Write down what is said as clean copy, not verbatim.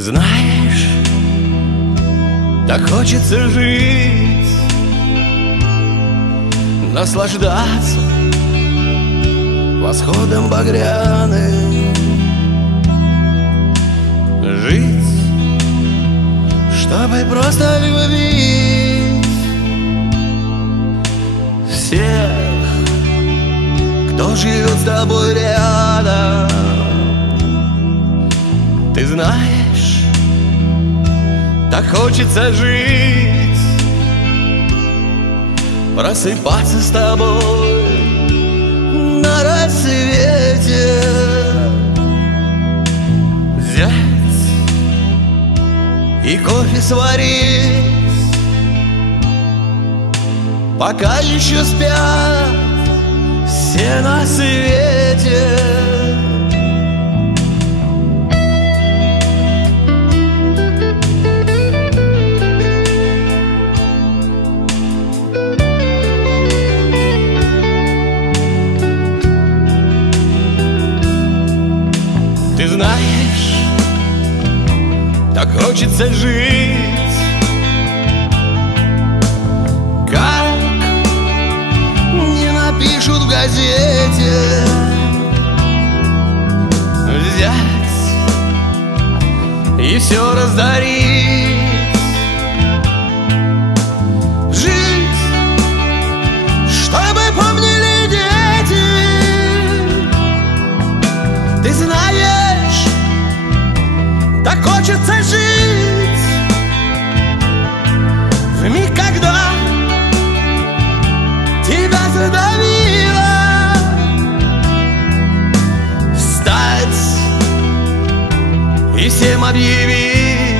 знаешь, так хочется жить, наслаждаться восходом багряным, жить, чтобы просто любить всех, кто живет с тобой рядом. Ты знаешь, так хочется жить, просыпаться с тобой на рассвете, взять и кофе сварить, пока еще спят все на свете. Ты знаешь, так хочется жить, как не напишут в газете, взять и все раздарить, жить, чтобы помнили дети. Ты знаешь, так хочется жить в миг, когда тебя задавило, встать и всем объявить: